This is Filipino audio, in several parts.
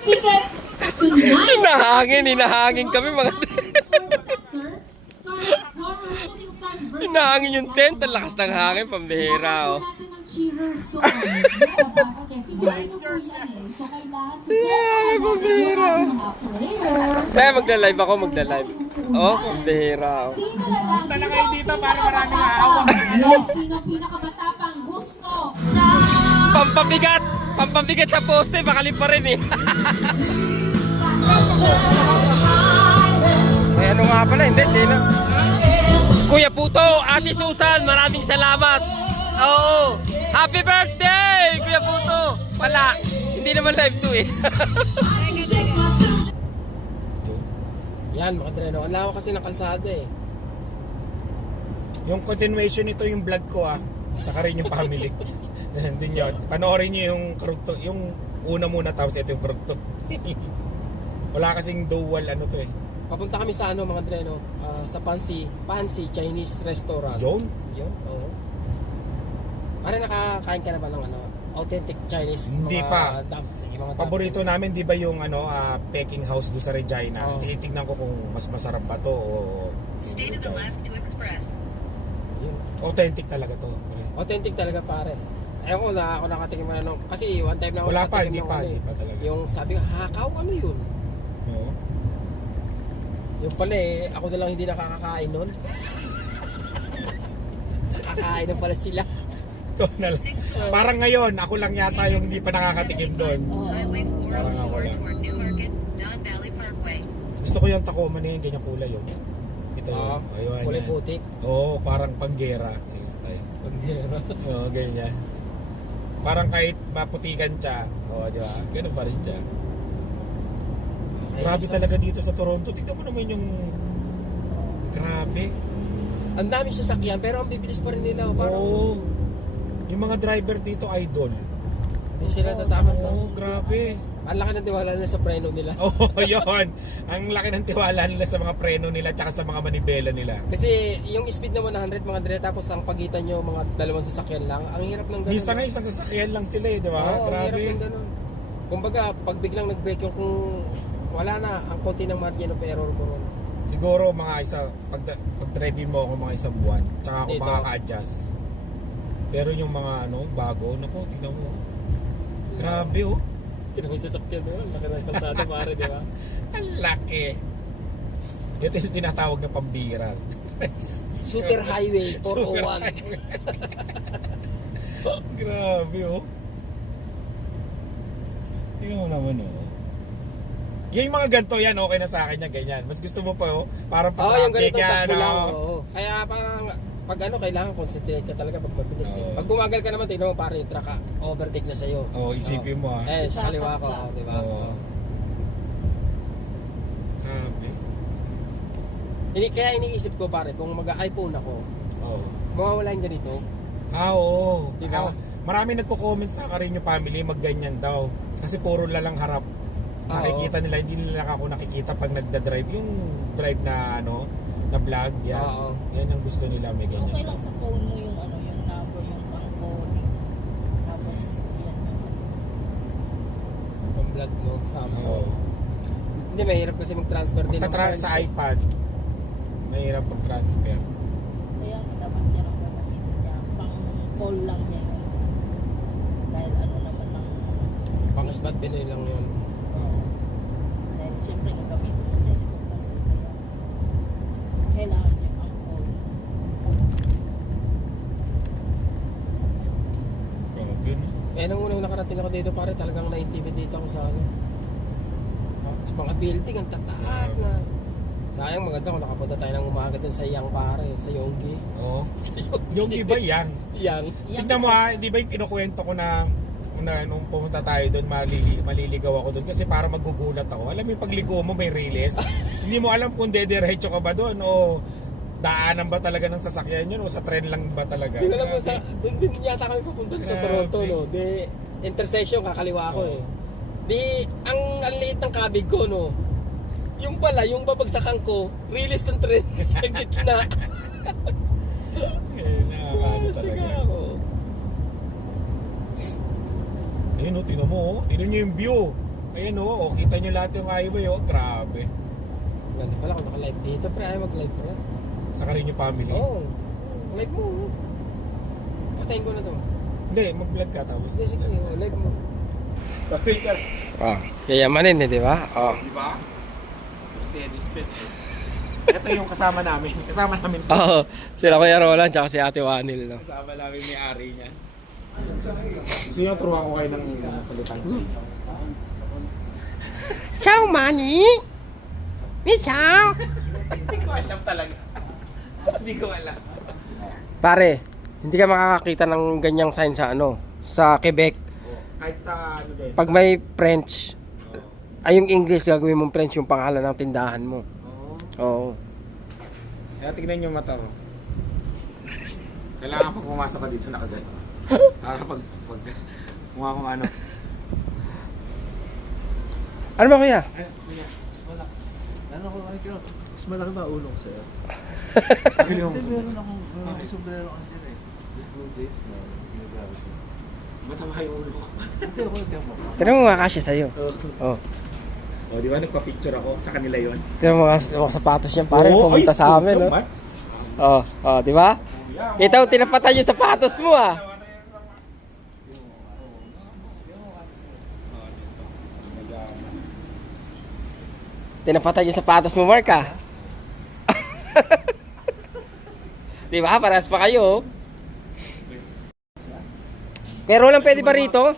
Ticket tonight. Hinahangin, hinahangin kami mga Hinahangin yung tent, ang lakas ng hangin, pambihira oh. Yeah, pambihira. Kaya magla-live ako, magla-live. Oh, pambihira oh. Sino lang? Punta na kayo dito para maraming hahawak. Yes, sino pinakamatapang gusto? Pampabigat! Pampabigat sa poste, bakalim pa rin eh. Ay, ano nga pala, hindi, hindi na. Kuya Puto, Ate Susan, maraming salamat. Oo. Happy birthday, Kuya Puto. Wala, hindi naman live to eh. Yan, mga dreno. Ang lawak kasi ng kalsada eh. Yung continuation nito yung vlog ko ah. Saka rin yung family. Din yun. Panoorin nyo yung karugto. Yung una muna tapos ito yung karugto. Wala kasing dual ano to eh. Papunta kami sa ano mga dreno, ah, sa Fancy, Fancy Chinese restaurant. Yun. Yun, oo. Pare nakakain ka na ba ng ano, authentic Chinese Hindi mga pa. dumpling, mga Paborito dumplings? namin di ba yung ano ah, Peking House doon sa Regina. Oo. Titignan ko kung mas masarap ba to o Stay to the left to express. Yun. authentic talaga to. Authentic talaga pare. Ewan ko na ako nakatikim na nung, kasi one time na ako Wala pa, nakatikim hindi ng pa, ano hindi eh. pa talaga. Yung sabi ko, hakaw, ano yun? Oo. Yung pala eh, ako na lang hindi nakakakain nun. Nakakain na pala sila. Ikaw na lang. Parang ngayon, ako lang yata yung hindi pa nakakatikim doon. Highway Parang ako 404 lang. toward Newmarket, Don Valley Parkway. Gusto ko yung Tacoma na yung ganyang kulay yun. Ito. Oo, Ayun, kulay yan. putik. Oo, parang panggera yung style. Pagdera. Oo, ganyan. Parang kahit maputikan siya, oo, di ba? Ganun pa rin siya. Grabe talaga dito sa Toronto. Tignan mo naman yung... Grabe. Ang dami sasakyan, pero ang bibilis pa rin nila. Parang Oo. Yung mga driver dito, idol. hindi sila tatakot na. Oo, grabe. Ang laki ng tiwala nila sa preno nila. Oo, yun. Ang laki ng tiwala nila sa mga preno nila tsaka sa mga manibela nila. Kasi yung speed na 100 mga dre tapos ang pagitan nyo mga dalawang sasakyan lang, ang hirap ng ganun. Minsan nga isang sasakyan lang sila eh, di ba? Oo, ang hirap grabe. ng ganun. Kumbaga, pag biglang nag-break yung kung wala na, ang konti ng margin of error mo ron. Siguro mga isa, pag, pag driving mo ako mga isang buwan, tsaka ako Dito. makaka-adjust. Pero yung mga ano, bago, naku, tignan mo. Grabe oh. Mo yung sasakyan mo, laki ng kalsada pare, di ba? Ang laki. Ito yung tinatawag na pambira. Shooter Highway Super 401. Grabe oh. Tingnan mo naman oh. Yan yung mga ganito yan, okay na sa akin yan, ganyan. Mas gusto mo pa oh, parang Oo, yung yan. takbo lang. oh. Oo. Kaya parang pag ano, kailangan concentrate ka talaga pag mabilis. eh. Oo. Pag bumagal ka naman, tingnan mo pare, yung truck ah, overtake na sa'yo. Oo, isipin mo, ah. Eh, sa kaliwa ko, di ba? Oo. Grabe. Hindi, kaya iniisip ko pare, kung mag-iPhone ako, Oo. mawawala yung ganito. Ah, oo. Di ba? Ah, marami nagko-comment sa Carino family magganyan daw. Kasi puro lalang harap. Oo. Nakikita nila, hindi nila ako nakikita pag nagda-drive. Yung drive na ano, na vlog, yan. Oo. Yan ang gusto nila, may ganyan Okay lang sa phone mo yung ano, yung number, yung pang-calling. Tapos, yan yung ano. Pang vlog mo, Samsung. Oo. Hindi, mahirap kasi mag-transfer din. ng Tatra- files, sa iPad, mahirap pag-transfer. Kaya dapat yan ang gagamitin niya. Pang-call lang niya yun. Dahil ano naman ng... Pang spot Pinoy lang yun. Oo. Dahil siyempre gagamitin mo sa school kasi kaya kailangan niya ang call. Grabe, no? Eh, nung unang nakarating ako dito, pare, talagang na-intimidate ako sa ano. Ah, Sa mga building, ang tataas na. Sayang maganda kung nakapunta tayo ng umaga dun sa Yang pare, sa Yonggi. Oo. Sa Yonggi. Yung iba yan. Yang. Tignan mo ha, di ba yung kinukwento ko na na nung pumunta tayo doon, malili, maliligaw ako doon kasi para magugulat ako. Alam mo yung pagligo mo may release. Hindi mo alam kung dederecho ka ba doon o daanan ba talaga ng sasakyan yun o sa tren lang ba talaga. Hindi ko alam kung sa, doon din yata kami papunta sa. Toronto, no? Di, intersection, kakaliwa ako eh. Di, ang ang liit ng kabig ko, no? Yung pala, yung babagsakan ko, release ng tren sa gitna. Eh, nakakaano Basta talaga. ako. Ayun o, tinan mo oh. Tinan nyo yung view. Ayun oo, oh, kita nyo lahat yung highway oh, grabe. Ganda pala kung naka-live dito, pre. Ayaw mag-live, pre. Sa Carino family. Oo. Live mo. Patayin ko na to. Hindi, mag-vlog ka tapos. Sige, sige. oh, Live mo. Ah, yayamanin eh, di ba? Oh. Di ba? Steady spit. Ito yung kasama namin. Kasama namin. Oo. Sila Kuya Roland, tsaka si Ate Wanil, no? Kasama namin may ari niyan. Gusto nyo turuan ko kayo ng uh, salitang? Ciao, Manny! Ni ciao! Hindi ko alam talaga. Hindi ko alam. Pare, hindi ka makakakita ng ganyang sign sa ano, sa Quebec. Kahit sa ano din. Pag may French, ay yung English gagawin mong French yung pangalan ng tindahan mo. Oo. Oo. Kaya tignan yung mata ko. Kailangan pag pumasok ka dito nakaganto. Para pag, pag mukha kong ano. Ano ba kuya? Mas malaki. Ano ko ay kino? Mas malaki ba ulo ko sa'yo? Ano yung Hindi, meron akong may sombrero kasi dyan eh. With blue jays na ginagamit matama yung ulo ko. Hindi ako, hindi ako. Tignan mo mga kasya sa'yo. Oh. O, di ba nagpa-picture ako sa kanila yon? Tignan mo mga, mga sapatos niyan pare, pumunta sa amin. No? What? Oh, oh, di ba? Kita mo, tinapatan yung sapatos mo ah. Tinapatan yung sapatos mo, Mark ah. di ba? Paras pa kayo. Kuya Roland, pwede ba rito?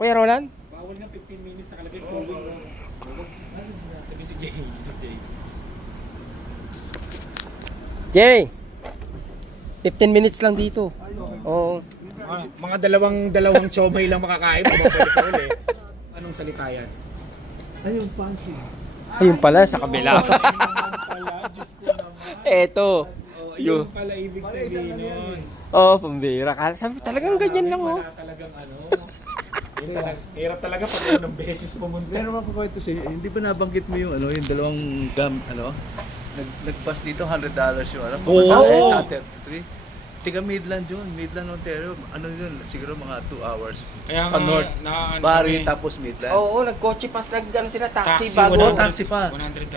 Kuya Roland? Bawal na 15 minutes nakalagay going na. Sabi si Jay. Jay! 15 minutes lang dito. Oo. Ah, mga dalawang dalawang chomay lang makakain. Pumapalik ko ulit. Anong salita yan? Ay, yung fancy. Ayun pala, sa kabila. Pala, Diyos ko naman. Eto. Oh, Yo. yun pala ibig sabihin nun. Oo, oh, pambira ka. Sabi, talagang ganyan lang oh. Talagang ano. Yun talaga, hirap talaga pag unang beses pumunta. Pero mapakwento sa'yo, hindi ba nabanggit mo yung ano, yung dalawang gam, ano? Nag, nag-pass dito, $100 yung ano? Oo. Pamasahe, 33. Tiga Midland yun, Midland, Ontario. Ano yun, siguro mga 2 hours. Kaya Pa north, na, Barrie, tapos Midland. Oo, nagkotse pas nag-ano sila, taxi, taxi, bago. wala. taxi pa. $100.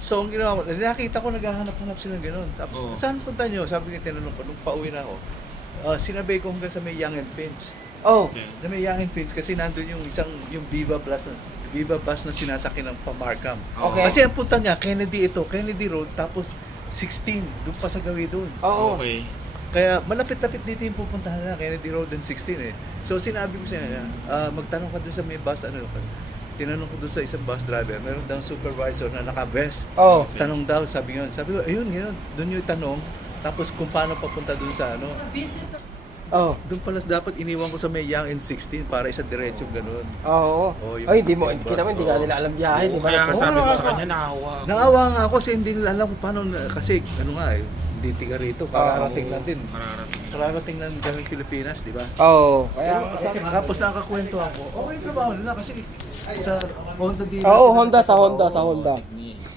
So, ang ginawa ko, nakita ko naghahanap-hanap sila gano'n. Tapos, Oo. saan punta nyo? Sabi ko, tinanong ko, nung pauwi na ako, uh, sinabay ko hanggang sa may Young and Finch. Oh, Sa may Young and Finch, kasi nandun yung isang, yung Viva Plus na, Viva Bus na sinasakyan ng pamarkam. Okay. Kasi ang punta niya, Kennedy ito, Kennedy Road, tapos 16, doon pa sa gawi doon. oo. Okay. Kaya malapit-lapit dito yung pupuntahan na, Kennedy Road and 16 eh. So sinabi ko sa kanya, ah, magtanong ka doon sa may bus, ano, kasi tinanong ko doon sa isang bus driver, meron daw supervisor na naka-vest. Oh. Tanong daw, sabi ko, sabi ko, ayun, yun, doon yung tanong, tapos kung paano papunta doon sa ano, Oh. doon pala dapat iniwan ko sa may Young and 16 para isa diretso ganun. Oo. Oo, yung- Ay, di mo, yung hindi naman, hindi oo. nga nila alam biyahe, di ba? Kaya nga Oo, sabi ko sa kanya, naawa ako. Naawa nga ako kasi hindi nila alam kung paano, kasi ano nga eh, hindi tiga rito, kararating Oo, natin. Kararating. Kararating lang kami Pilipinas, di ba? Oo, kaya... Tapos nakakwento ako, okay trabaho nila kasi sa Honda dealer. Oo, sila Honda sa. Honda, sa Honda.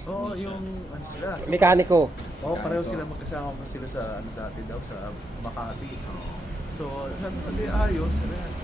Oo, yung ano sila. sa- Mekaniko. Oo, pareho sila magkasama pa sila sa ano dati daw sa Makati. So, sabi ko, "Di, ayos.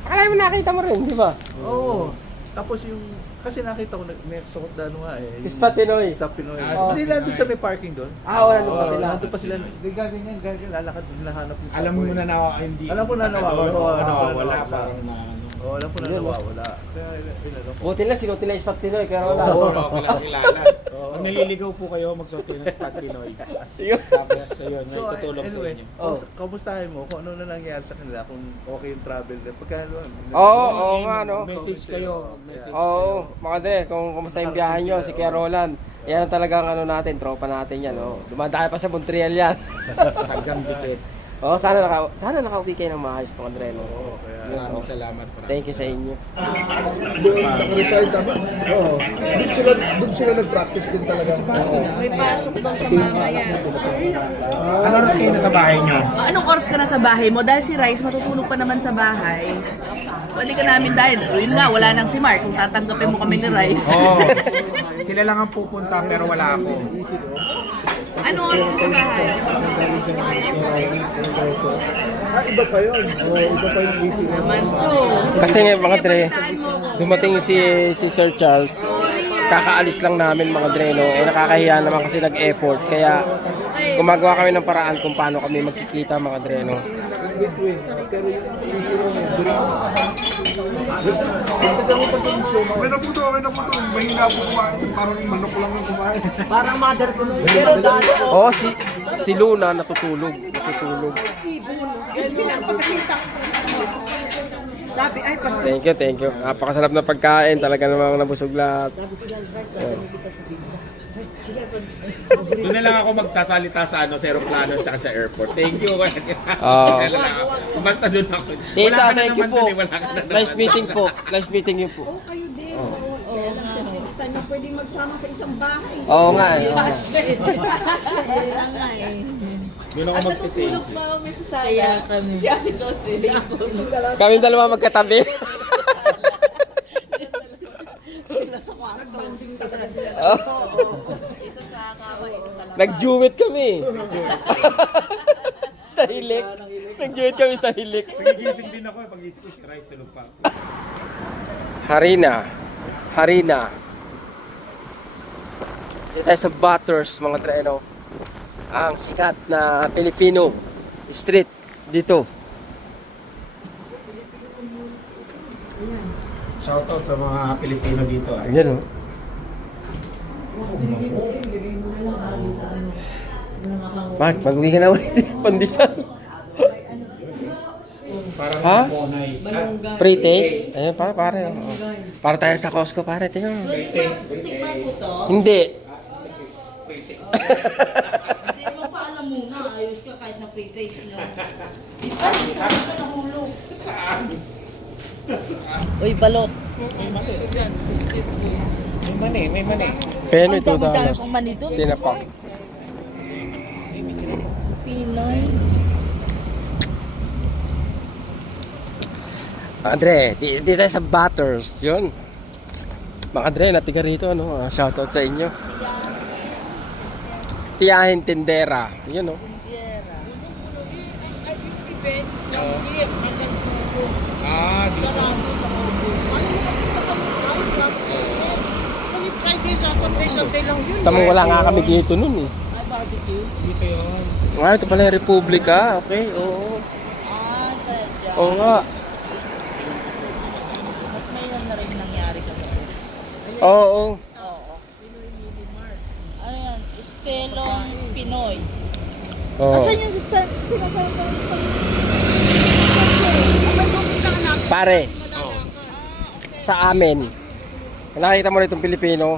Akala mo nakita mo rin, di ba? Oo. Tapos yung, kasi nakita ko, may suot na ano nga eh. yung- Pinoy. Stop Pinoy. Ah, Stop Hindi nandun sa may parking doon. Ah, wala nung pa Oo, sila. Nandun pa sila. Gaganyan, gaganyan, lalakad, hinahanap yung Alam mo subway. na na hindi. Alam ko na nawawala. Oo, na nawawala. nawawala. Parang na. Oo, alam ko na Yun, nawawala. Kaya, inano ko. Buti lang, sinuot nila yung Spot Pinoy, kaya wala. Oo, oh, kilala, kilala. Pag naliligaw po kayo, magsuot kayo ng spot Pinoy. Tapos, ayun, may tutulong sa anyway, inyo. Oh. kamus- kamustahin mo kung ano na nangyari sa kanila, kung okay yung travel nila. Pagka, ano, Oo, oo nga, no? Message kayo, mag-message Oo, mga dre, kung kumusta yung biyahe nyo, si Kuya Roland. Yan ang talagang ano natin, tropa natin yan. Oh. Dumadaan pa sa Montreal yan. Hanggang dikit. Oh, sana naka sana nakauwi kayo ng maayos mga dre. No? Oo, kaya, Maraming salamat. maraming Thank you sa inyo. Doon naka-reside tama? Oo. Doon sila, doon sila nag-practice din talaga. Oo. May pasok daw siya mamaya. Ano oras kayo na sa bahay nyo? Ah, Anong oras ka na sa bahay mo? Dahil si Rice matutulog pa naman sa bahay. Balikan namin dahil, yun nga, wala nang si Mark. Kung tatanggapin mo kami ni Rice. Oo. Sila lang ang pupunta pero wala ako. Anong oras ka sa bahay? Ah, iba pa yun. Oo, iba pa yung busy. Naman to. Kasi nga mga Sige, dre, balitaan mo ko. Dumating si si Sir Charles. Kakaalis lang namin mga dreno. Eh nakakahiya naman kasi nag-effort. Kaya gumagawa kami ng paraan kung paano kami magkikita mga dreno. Okay na po to, okay na po to. Mahina po kumain. Parang manok lang yung kumain. Pero dati, Oh, si si Luna natutulog. Natutulog. sabi, ay, Thank you, thank you. Napakasarap na pagkain. Talaga namang nabusog lahat. Doon na lang ako magsasalita sa ano, sa aeroplano at sa airport. Thank you. Oo. Kaya lang ako. Basta doon ako. Wala Tita, ka na thank you naman po. doon eh, Wala ka na naman. Nice meeting po. Nice meeting you po. kayo din. Oo. Kaya lang siya, hindi tayo pwedeng magsama sa isang bahay. Oo nga eh. oo nga. Kaya nga eh. Doon ako magte-thank you. pa kami sa sala. Kaya kami. Si Ate Josie. Kami dalawa magkatabi. Sila sa kwarto. Nagbanding talaga sila. Isa sa kawa, isa sa labas. Nag-duet kami. sa hilik. Nag-duet kami sa hilik. Nagigising din ako. Pag-isip ko si Rice, tulog pa ako. Harina. Harina. Dito tayo sa Butters, mga treno. Ang sikat na Filipino street dito. Shoutout sa mga Pilipino dito. ah. Ayan o. Mark, mag-uwi ka na ulit. Pandesal. Parang Ha? Ah, Pre-taste? Ayan, para, pare. oo. Para tayo sa Costco, pare. Tingnan mo. Hindi. Hindi mo pa alam muna. Ayos ka kahit na pre-taste na. Ay, kahit sa nahulog. Uy, balot. May mani, may mani. Pero Ang ito dami-dami dollars. pang mani doon. Tinapak. Pinoy. Andre, di, di tayo sa Butters. Yun. Mga Andre, natiga rito. Ano? Ah, Shoutout sa inyo. Tiyahin Tindera. Yun oh. Ah, dito. Tamo wala nga kami dito nun eh. Dito yun. Ah, ito pala yung Republika. Okay, oo. Ah, kaya. Oo nga. Mas may na rin nangyari sa Oo. Oo. Ano yan? Estelong Pinoy. Oo. Saan yung sa sinasawag Pare, sa amin, nakikita mo na itong Pilipino,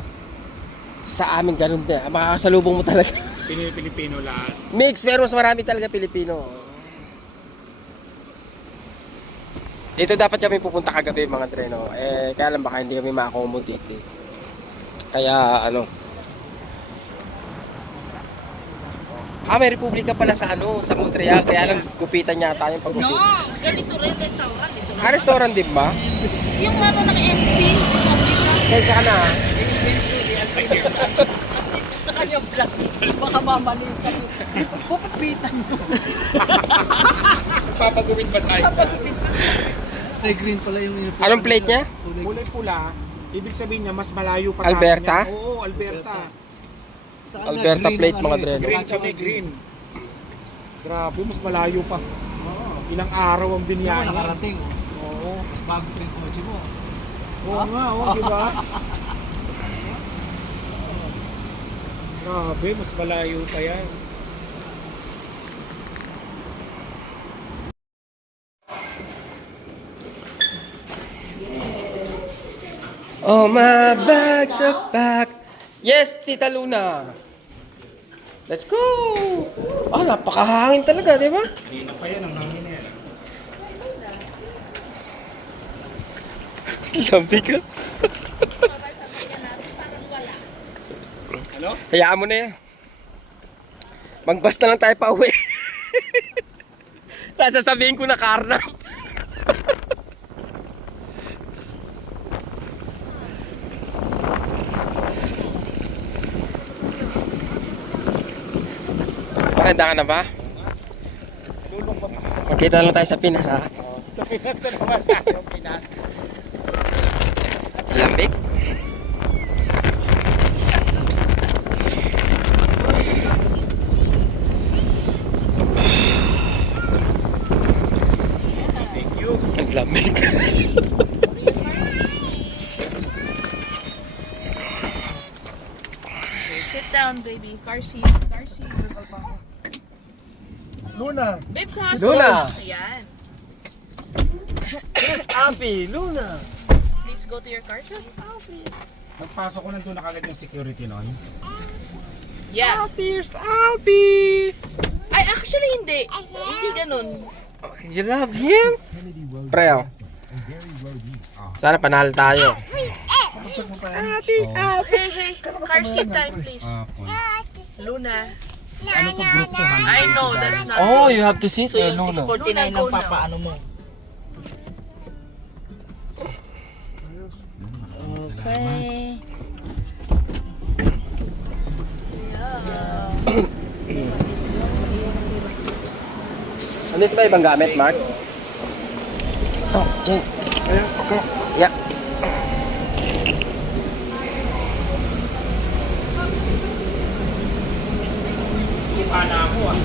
sa amin ganun din. Makakasalubong mo talaga. Pinoy Pilipino lahat. Mix, pero mas marami talaga Pilipino. Dito dapat kami pupunta kagabi mga treno. Eh, kaya lang baka hindi kami ma-accommodate. eh. Kaya ano. Ah, may republika pala sa ano, sa Montreal. Kaya lang gupitan yata yung pag No, ganito rin restaurant. Dito Ah, restaurant din ba? Yung ano ng NC, Republika. Kaysa ka na. ah. Sa kanya vlog. Baka mamanin kami. Pupupitan mo. Papaguwid ba tayo? Anong plate niya? Kulay pula, ibig sabihin niya mas malayo pa Alberta? sa akin yan. Oo, Alberta. Alberta plate mga dress. Green kami, green. Grabe, mas malayo pa. Ilang araw ang binyahe. nakarating. Oo. Mas bago pa yung kotse mo. Oo nga, oo, di ba? Grabe, mas malayo pa yan. Oh, my bags are packed. Yes, Tita Luna. Let's go! Ah, napakahangin talaga, di ba? Kanina pa yan, ang hangin yan. Lambi ka. Ano? Hayaan mo na yan. Magbasta lang tayo pa uwi. Nasasabihin ko na karnap. Paranda ka na ba? Tulong pa. Magkita lang tayo sa Pinas ha. Sa Pinas na naman tayo, Pinas. Lamig. Thank you. Ang lamig. Sit down, baby. Car seat. Car seat. Luna, Babe, sa Luna! Ayan. Yes, Api, Luna. Please go to your car seat. Nagpasok ko nandun na kagad yung security nun. Yeah. Here's Api. Ay, actually, hindi. Hindi ganun. You love him? Preo. Sana panalo tayo. Hey, hey. Car seat time, please. Luna. Ano to group to? I know, that's not Oh, good. you have to sit So, yung no, no? 649 lang papaano mo. Okay. Ano ito ba ibang gamit, Mark? Ito, Jay. Okay. Yeah. Suka na ako ah.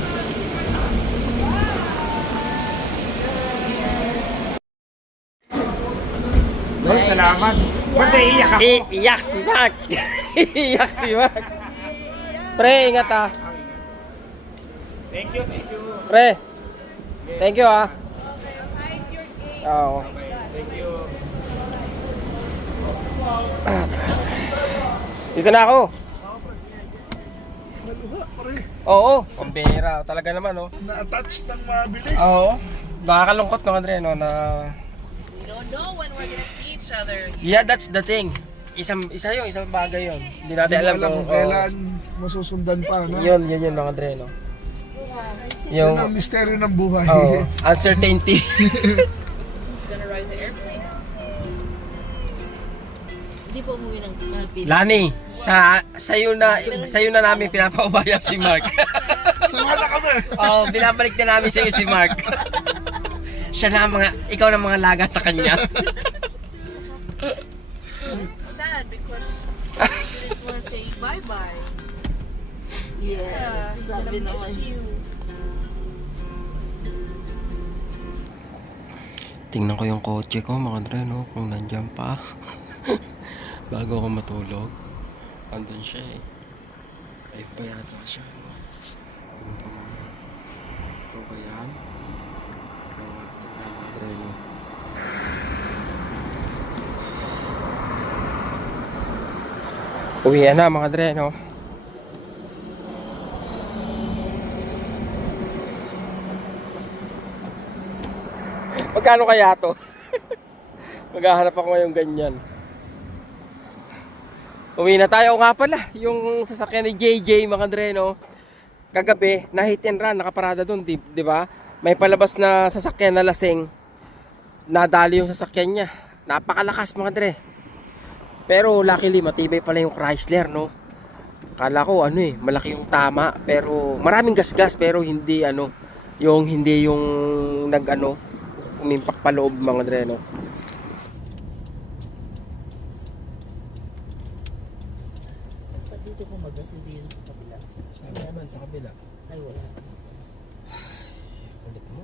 Lord, salamat. Ba't naiiyak ako? Iiyak si Mark. Iiyak si Mark. Pre, ingat ah. Thank you, thank you. Pre. Thank you ah. Oo. Thank you. Dito na ako. naluha pare. Oo. Pambira. Talaga naman oh. Na-attach ng mabilis. Oo. Nakakalungkot no, Andre, no, na... We don't know when we're gonna see each other. Yeah, that's the thing. Isang, isa yung isang bagay yun. Hindi natin alam, alam kung... kung kailan masusundan pa, no? oo. yun, yun yun, mga Andre, no. Yung... ang misteryo ng buhay. Oh, uncertainty. Hindi po umuwi ng Pilipinas. Lani, sa sayo na sayo na namin pinapaubaya si Mark. Sama na kami. oh, binabalik na namin sa iyo si Mark. Siya na ang mga ikaw na ang mga laga sa kanya. Sad because you didn't want to say bye-bye. Yes, sabi naman. you. Tingnan ko yung kotse ko mga Andre, no, kung nandiyan pa. Bago ako matulog. Andun siya eh. Ayun pa yata siya. No? Ito ba yan? Mga Andre, no? Uwi na mga Andre, no? Magkano kaya to? Maghahanap ako ngayong ganyan. Uwi na tayo nga pala. Yung sasakyan ni JJ mga Andre, no? Kagabi, na hit and run, nakaparada doon, di, di ba? May palabas na sasakyan na lasing. Nadali yung sasakyan niya. Napakalakas mga Andre. Pero luckily, matibay pala yung Chrysler, no? Kala ko ano eh, malaki yung tama. Pero maraming gasgas, pero hindi ano, yung hindi yung nag ano, umimpak pa loob mga Andre, no? Pag dito ko magas, hindi yun sa kabila. Naman sa kabila. Ay, wala. Ulit mo.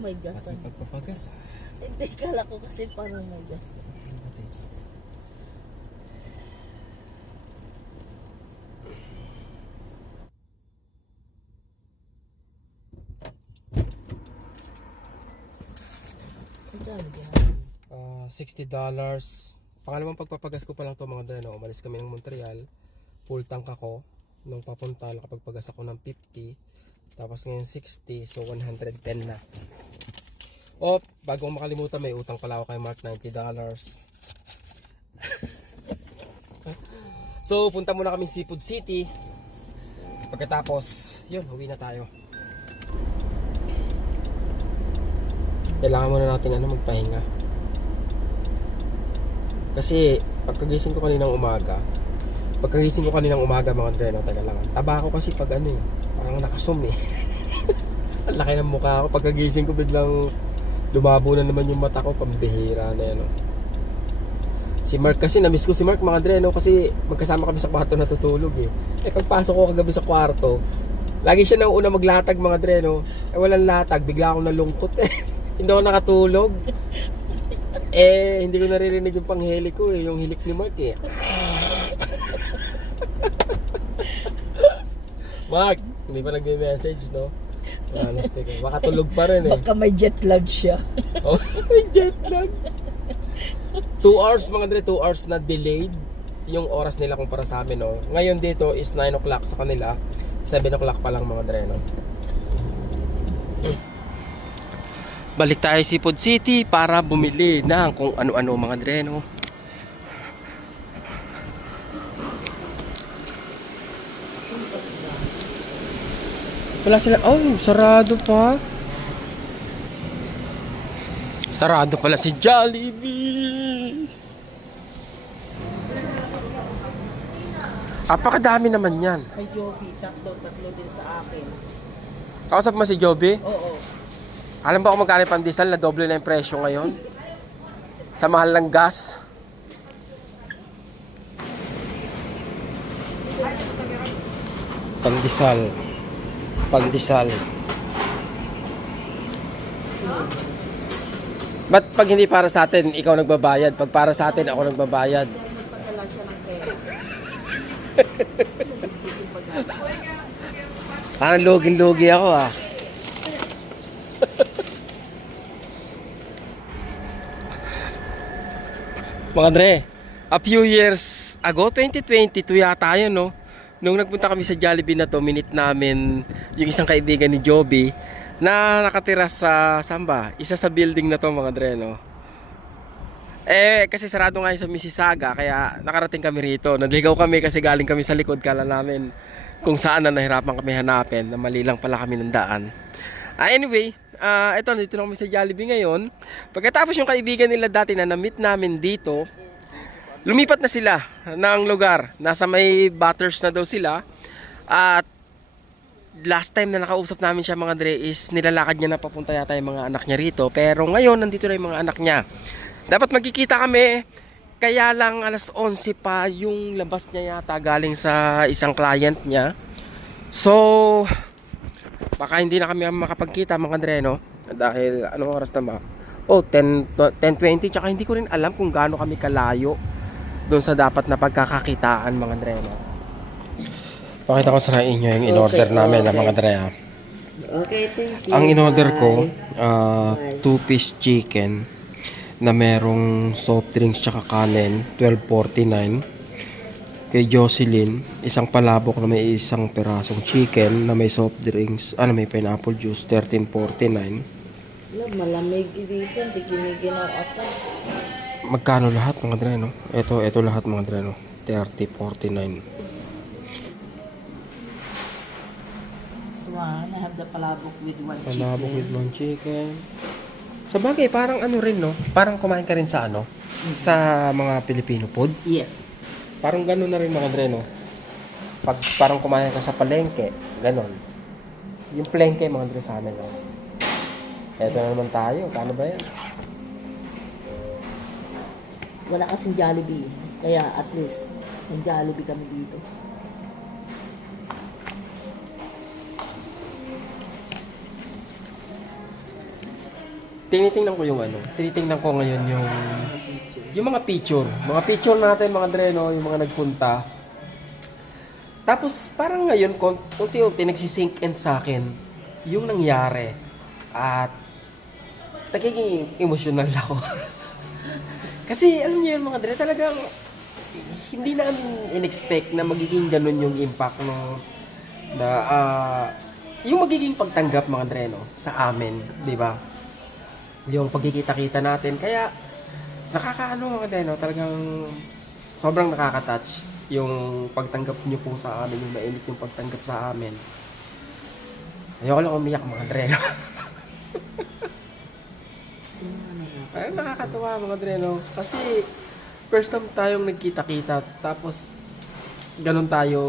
May gasan. Pagpapagas ah. Hindi, kala ko kasi parang may gas. Ah, $60. Pangalawang pagpapagas ko pa lang to mga no? Umalis kami ng Montreal. Full tank ako. Nung papunta, nakapagpagas ako ng 50. Tapos ngayon 60, so 110 na. Oh, bago makalimutan, may utang pala ako kay Mark, $90. so, punta muna kami Seafood City. Pagkatapos, yun, uwi na tayo. Kailangan muna natin ano, magpahinga. Kasi, pagkagising ko kaninang umaga, pagkagising ko kaninang umaga mga Andre, no, taga lang. Taba ako kasi pag ano eh, parang nakasum eh. Ang laki ng mukha ko. Pagkagising ko biglang lumabo na naman yung mata ko, pambihira na yan. oh. Si Mark kasi, namiss ko si Mark mga Dre, no? Kasi magkasama kami sa kwarto natutulog eh. Eh pagpasok ko kagabi sa kwarto, lagi siya nang una maglatag mga Dre, no? Eh walang latag, bigla akong nalungkot eh. hindi ako nakatulog. Eh, hindi ko naririnig yung pangheli ko eh, yung hilik ni Mark eh. Mark, hindi pa nagme-message, no? Honestly, ko. Baka tulog pa rin eh. Baka may jet lag siya. Oh, jet lag. Two hours mga dre, two hours na delayed yung oras nila kumpara sa amin, no? Ngayon dito is 9 o'clock sa kanila. 7 o'clock pa lang mga dre, no? Balik tayo si Food City para bumili ng kung ano-ano mga dre, no? Wala sila. Oh, sarado pa. Sarado pala si Jollibee. Apakadami naman yan. Kay Joby, tatlo, tatlo din sa akin. Kausap mo si Joby? Oo. Alam ba kung magkano yung pandesal na doble na yung presyo ngayon? Sa mahal ng gas? Pandesal. Pandesal. Ba't pag hindi para sa atin, ikaw nagbabayad? Pag para sa atin, ako nagbabayad. Parang lugin-lugi ako ah. Mga Dre, a few years ago, 2022 yata yun, no? Nung nagpunta kami sa Jollibee na to, minute namin yung isang kaibigan ni Joby na nakatira sa Samba, isa sa building na to mga Dre, no? Eh, kasi sarado nga sa Mississauga, kaya nakarating kami rito. Nagligaw kami kasi galing kami sa likod, kala namin kung saan na nahirapan kami hanapin, na mali lang pala kami ng daan. Ah, anyway, ah ito, nandito na kami sa Jollibee ngayon. Pagkatapos yung kaibigan nila dati na na-meet namin dito, lumipat na sila ng lugar. Nasa may butters na daw sila. At last time na nakausap namin siya mga Dre is nilalakad niya na papunta yata yung mga anak niya rito. Pero ngayon, nandito na yung mga anak niya. Dapat magkikita kami. Kaya lang alas 11 pa yung labas niya yata galing sa isang client niya. So, baka hindi na kami makapagkita mga Dre, no? Dahil anong oras na ba? Oh, 10, to- 10.20 tsaka hindi ko rin alam kung gaano kami kalayo doon sa dapat na pagkakakitaan mga Dre, no? Pakita ko sa inyo yung in-order Okay, namin na okay. mga Dre, ah. Okay, thank you. Ang in-order ko, ah, two-piece chicken na merong soft drinks tsaka kanin, 12.49. Kay Jocelyn, isang palabok na may isang perasong chicken na may soft drinks, ano may pineapple juice, 13.49. Alam, malamig dito. Hindi giniginaw ako. Magkano lahat mga dre, no? Ito, ito lahat mga dre, no? 30.49. Swan, I have the palabok with one Palabok chicken. with one chicken. Sa bagay, parang ano rin, no? Parang kumain ka rin sa ano? Sa mga Filipino food. Yes. Parang gano'n na rin mga dre, no? Pag parang kumain ka sa palengke, gano'n. Yung palengke mga dre sa amin, no? Eto na naman tayo. Paano ba yan? Wala kasing Jollibee. Kaya at least, may Jollibee kami dito. Tinitingnan ko yung ano. Tinitingnan ko ngayon yung yung mga picture. Mga picture natin mga dre, no? Yung mga nagpunta. Tapos parang ngayon, kon- unti-unti nagsisink in sa akin yung nangyari. At nagiging emotional ako. Kasi alam niyo yun mga dre, talagang hindi namin in-expect na magiging ganun yung impact no na ah, yung magiging pagtanggap mga dre no sa amin, di ba? Yung pagkikita-kita natin kaya nakakaano mga dre no, talagang sobrang nakaka-touch yung pagtanggap niyo po sa amin, yung mainit yung pagtanggap sa amin. Ayoko lang umiyak mga dre no. Parang nakakatuwa mga dre no. Kasi first time tayong nagkita-kita tapos ganun tayo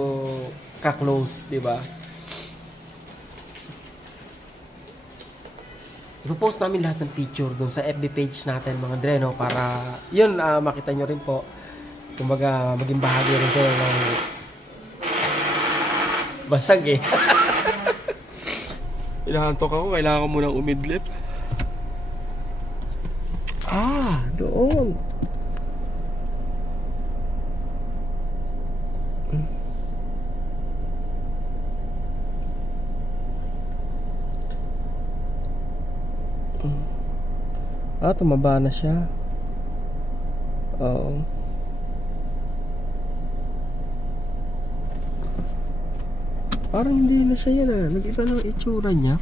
ka-close, di ba? ipopost namin lahat ng picture dun sa FB page natin mga Dreno para yun ah, makita nyo rin po kumbaga maging bahagi rin kayo ng basag eh Inahantok ako, kailangan ko munang umidlip. Ah, doon. Ah, tumaba na siya. Oo. Parang hindi na siya yan ah. Nag-iba ang itsura niya.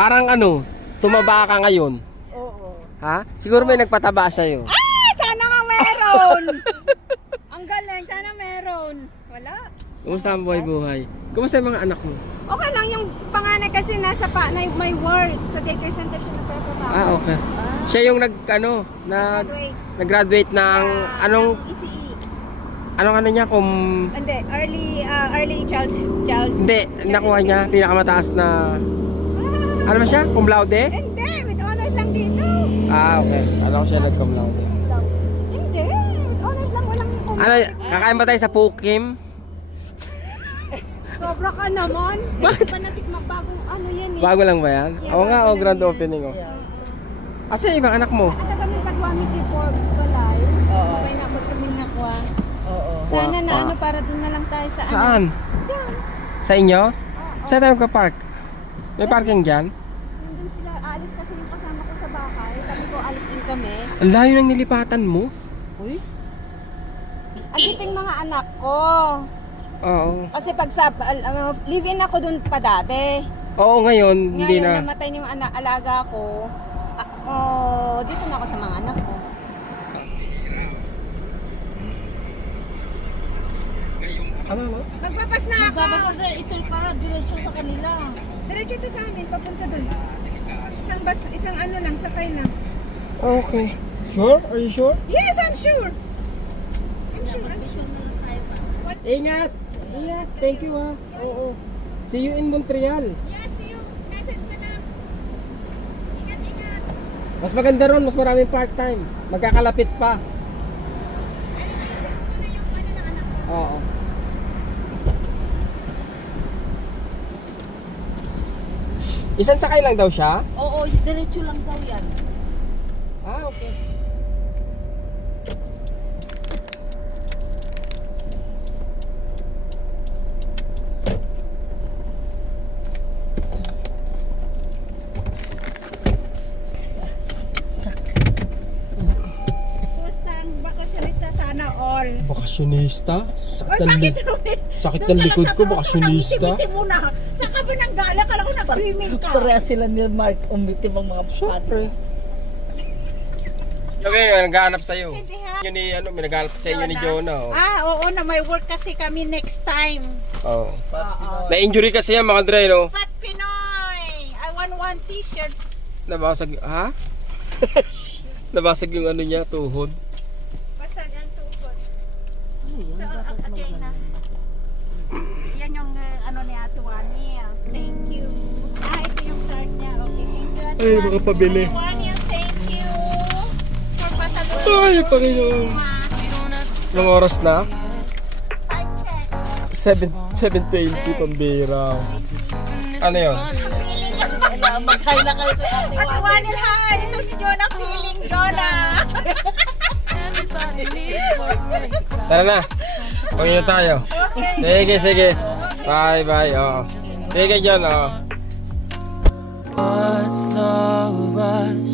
Parang ano, tumaba ka ngayon. Oo. Ha? Siguro may nagpataba sa'yo. Ah, sana nga meron! Ang galing, sana meron. Wala. Kumusta ang buhay-buhay? Kumusta mga anak mo? Okay lang yung panganay kasi nasa pa na may work sa daycare center siya nagtatrabaho. Ah, okay. Siya yung nag, ano, nag, Graduate. nag-graduate ng, anong, ECE. anong ano niya, kung, Hindi, early ah, early child child. hindi, nakuha niya, pinakamataas na, ano ba siya, cum laude? Hindi, with honors lang dito. Ah, okay. Alam ko siya nag-cum laude. Hindi, with honors lang walang Ano, kakain ba tayo sa Pukim? Sobra ka naman. Bakit? Hindi pa natikmak bagong ano yan eh. Bago lang ba yan? Yeah, Oo nga, oh, grand yan. opening, oh. Asa yung ibang anak mo? Ano kami pagwamit report balay? Oo. Okay na ba't kami nakuha? Oo. Sana na ano para doon na lang tayo sa ano. Saan? Sa inyo? Saan tayo ka-park? May parking dyan? Nandun sila, alis kasi yung kasama ko sa bahay. Sabi ko, alis din kami. Ang layo ng nilipatan mo. Andito yung mga anak ko. Oo. Kasi pag sa, ano, live-in ako doon pa dati. Oo, ngayon, hindi Ngayon, na. namatay na yung anak, alaga ko. Ah, oh, dito na ako sa mga anak ko. Ano, ano? Magpapas na ako! na ito para diretsyo sa kanila. Diretso ito sa amin, papunta doon. Isang bus, isang ano lang, sakay na. Okay. Sure? Are you sure? Yes, I'm sure! I'm sure, I'm sure. Ingat! Ingat! Thank you, ha. Oo. See you in Montreal. Yes, see you. Message na lang. Ingat, ingat. Mas maganda ron, mas maraming part-time. Magkakalapit pa. Oo. Isang sakay lang daw siya? Oo, diretsyo lang daw yan. Ah, okay. Ang bakasyonista sana all? Bakasyonista? Sakit Oy, ng, bakit Ruben? sakit Doon ng ka lang likod sa ko, trono, bakasyonista. nakangiti-ngiti mo na. Saan ka ba nang gala? Kala ko nag-swimming ka. Pareha sila ni Mark umitim ang mga Siyempre. Yung yung naghahanap sa'yo. Yun ni, ano, may naghahanap sa inyo ni Jonah. Oh. Ah, oo na may work kasi kami next time. Oh. Na-injury kasi yan mga Dre, no? Pat Pinoy! I want one t-shirt. Nabasag, ha? Nabasag yung ano niya, tuhod. Basag ang tukod. So, uh, okay na. Yan yung uh, ano ni Ate Wani. ah. Thank you. Ah, ito yung card niya. Okay, thank you Ate Ay, Wani. makapabili. Ate Wani, Ay, Panginoon. Ilang oras na? I check. 7, 7.20 pambira. Ano yun? Mag-hi na kayo Wani, hi! Ito si Jonah feeling, Jonah! Tara na. Pagin na tayo. Sige, sige. Bye, bye. Oo. Sige dyan, oo. What's the right